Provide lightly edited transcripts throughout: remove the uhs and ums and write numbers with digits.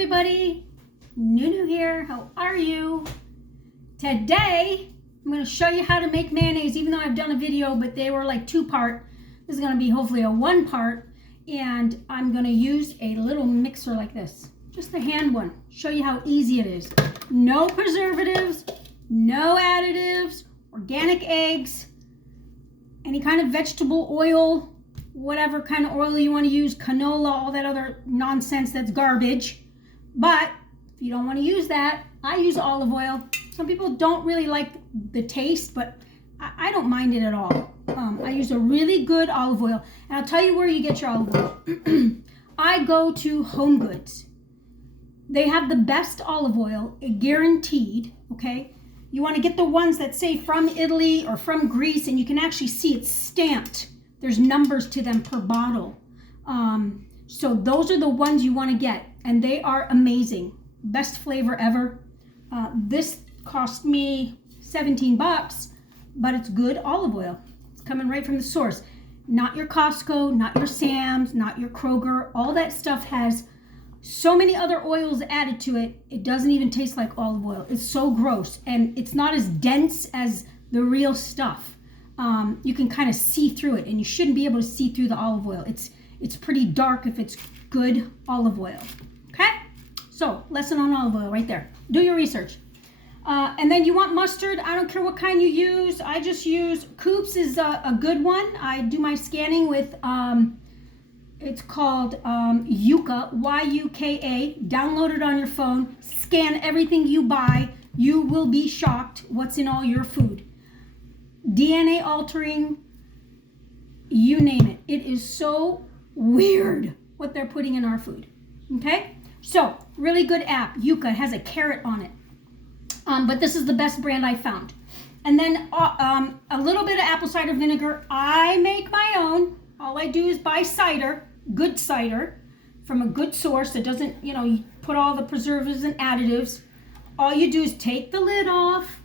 everybody, Nunu here. How are you? Today I'm going to show you how to make mayonnaise, even though I've done a video, but they were like two-part. This is going to be hopefully a one-part, and I'm going to use a little mixer like this, just a hand one. Show you how easy it is. No preservatives, no additives, organic eggs, any kind of vegetable oil, whatever kind of oil you want to use, canola, all that other nonsense that's garbage. But if you don't want to use that, I use olive oil. Some people don't really like the taste, but I don't mind it at all. I use a really good olive oil, and I'll tell you where you get your olive oil. I go to Home Goods. They have the best olive oil, guaranteed, okay? You want to get the ones that say from Italy or from Greece, and you can actually see it's stamped. There's numbers to them per bottle. So those are the ones you want to get, and they are amazing. Best flavor ever. This cost me 17 bucks, but it's good olive oil. It's coming right from the source. Not your Costco, not your Sam's, not your Kroger. All that stuff has so many other oils added to it. It doesn't even taste like olive oil. It's so gross, and it's not as dense as the real stuff. You can kind of see through it, and you shouldn't be able to see through the olive oil. It's pretty dark if it's good olive oil. Okay? So, lesson on olive oil right there. Do your research. And then you want mustard. I don't care what kind you use. I just use, Coops is a good one. I do my scanning with, it's called Yuka, Y-U-K-A. Download it on your phone. Scan everything you buy. You will be shocked what's in all your food. DNA altering, you name it. It is so weird what they're putting in our food. Okay? So, really good app. Yuka has a carrot on it. But this is the best brand I found. And then a little bit of apple cider vinegar. I make my own. All I do is buy cider, good cider, from a good source that doesn't, you put all the preservatives and additives. All you do is take the lid off,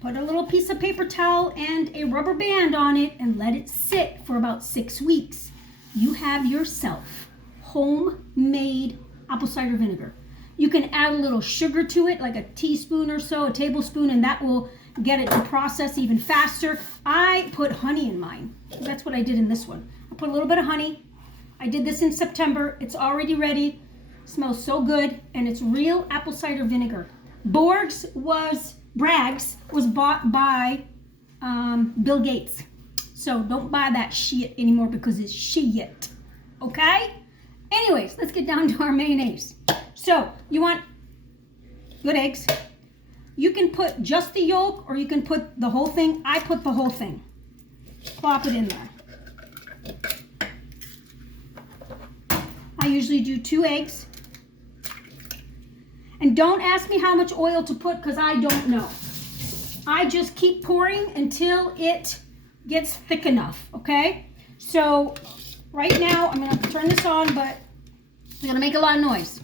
put a little piece of paper towel and a rubber band on it, and let it sit for about 6 weeks. You have yourself homemade apple cider vinegar. You can add a little sugar to it, like a teaspoon or so, a tablespoon, and that will get it to process even faster. I put honey in mine. That's what I did in this one. I put a little bit of honey. I did this in September. It's already ready. Smells so good, and it's real apple cider vinegar. Bragg's was bought by Bill Gates. So don't buy that shit anymore because it's shit. Okay? Anyways, let's get down to our mayonnaise. So you want good eggs. You can put just the yolk, or you can put the whole thing. I put the whole thing. Plop it in there. I usually do 2 eggs. And don't ask me how much oil to put, because I don't know. I just keep pouring until it gets thick enough, okay? So right now, I'm going to turn this on, but it's going to make a lot of noise.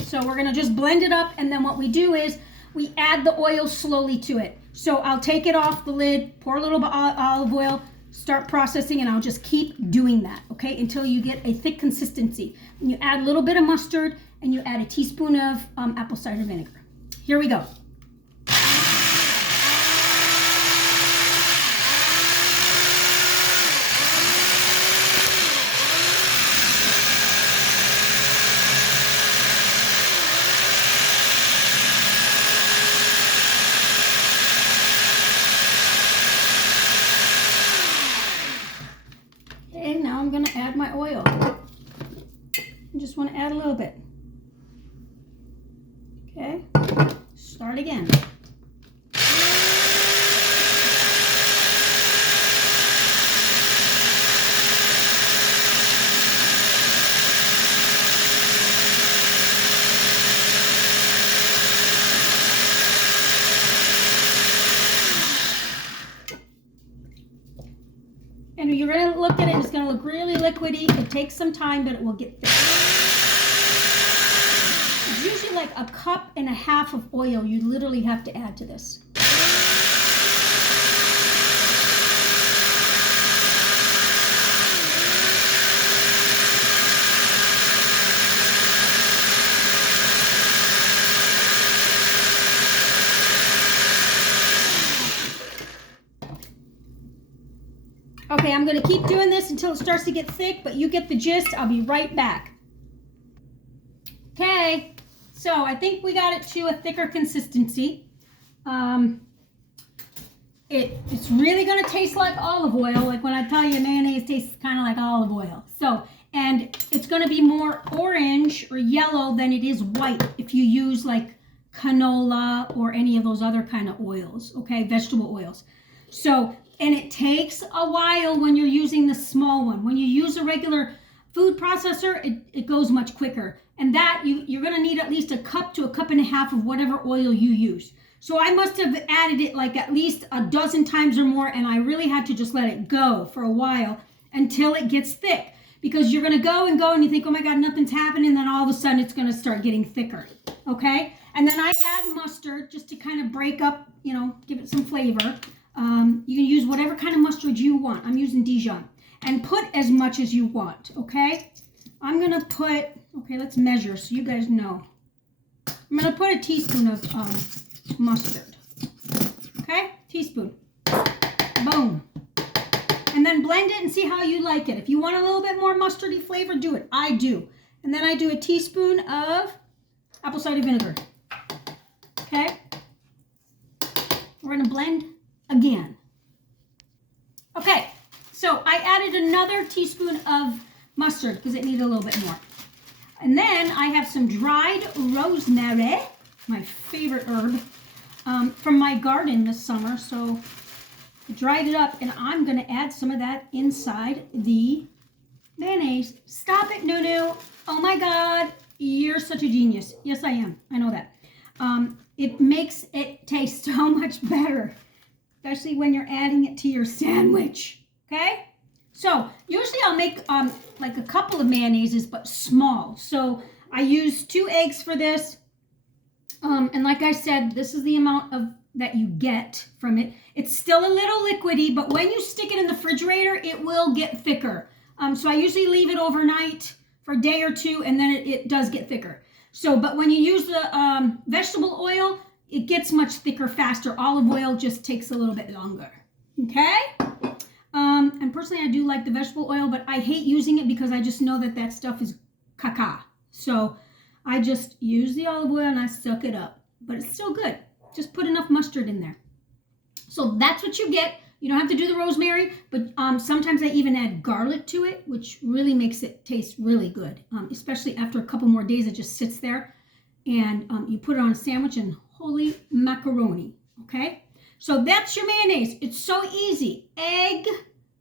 So we're going to just blend it up, and then what we do is we add the oil slowly to it. So I'll take it off the lid, pour a little bit of olive oil, start processing, and I'll just keep doing that, okay, until you get a thick consistency. And you add a little bit of mustard, and you add a teaspoon of apple cider vinegar. Here we go. Okay, now I'm going to add my oil. I just want to add a little bit. Okay, start again. And you're going to look at it, and it's going to look really liquidy. It takes some time, but it will get thick. It's usually like a cup and a half of oil you literally have to add to this. I'm going to keep doing this until it starts to get thick, but you get the gist. I'll be right back. Okay, so I think we got it to a thicker consistency. It's really going to taste like olive oil. Like when I tell you mayonnaise tastes kind of like olive oil. So, and it's going to be more orange or yellow than it is white if you use like canola or any of those other kind of oils, okay, vegetable oils. So, and it takes a while when you're using the small one. When you use a regular food processor, it goes much quicker. And that you're going to need at least a cup to a cup and a half of whatever oil you use. So I must have added it like at least a dozen times or more, and I really had to just let it go for a while until it gets thick. Because you're going to go and you think, oh my God, nothing's happening, and then all of a sudden it's going to start getting thicker, okay? And then I add mustard just to kind of break up, you know, give it some flavor. You can use whatever kind of mustard you want. I'm using Dijon. And put as much as you want, okay? I'm going to put, okay, let's measure so you guys know. I'm going to put a teaspoon of mustard, okay? Teaspoon. Boom. And then blend it and see how you like it. If you want a little bit more mustardy flavor, do it. I do. And then I do a teaspoon of apple cider vinegar, okay? We're going to blend again. Okay, so I added another teaspoon of mustard because it needed a little bit more. And then I have some dried rosemary, my favorite herb, from my garden this summer. So I dried it up, and I'm going to add some of that inside the mayonnaise. Stop it, Nunu. Oh my God, you're such a genius. Yes, I am. I know that. It makes it taste so much better, especially when you're adding it to your sandwich, okay? So usually I'll make like a couple of mayonnaises, but small. So I use 2 eggs for this. And like I said, this is the amount of that you get from it. It's still a little liquidy, but when you stick it in the refrigerator, it will get thicker. So I usually leave it overnight for a day or 2, and then it does get thicker. So, but when you use the vegetable oil, it gets much thicker faster. Olive oil just takes a little bit longer. Okay? And personally, I do like the vegetable oil, but I hate using it because I just know that stuff is caca. So I just use the olive oil and I suck it up. But it's still good. Just put enough mustard in there. So that's what you get. You don't have to do the rosemary, but sometimes I even add garlic to it, which really makes it taste really good. Especially after a couple more days, it just sits there. And you put it on a sandwich and holy macaroni. Okay? So that's your mayonnaise. It's so easy.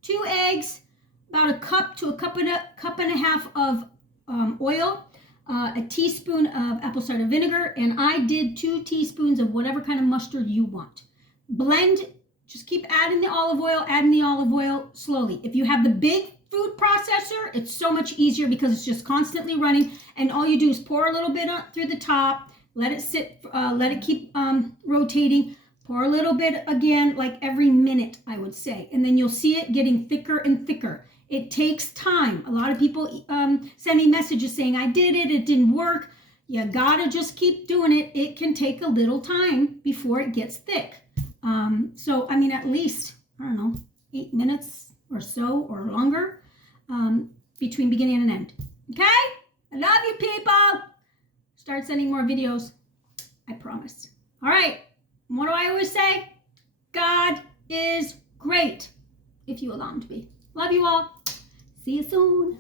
2 eggs, about a cup to a cup and a half of oil, a teaspoon of apple cider vinegar, and I did 2 teaspoons of whatever kind of mustard you want. Blend, just keep adding the olive oil slowly. If you have the big food processor, it's so much easier because it's just constantly running, and all you do is pour a little bit through the top, let it sit, let it keep rotating. Pour a little bit again, like every minute, I would say. And then you'll see it getting thicker and thicker. It takes time. A lot of people send me messages saying, I did it, it didn't work. You gotta just keep doing it. It can take a little time before it gets thick. So, I mean, at least, I don't know, 8 minutes or so or longer between beginning and end. Okay? I love you, people. Start sending more videos. I promise. All right. What do I always say? God is great, if you allow him to be. Love you all. See you soon.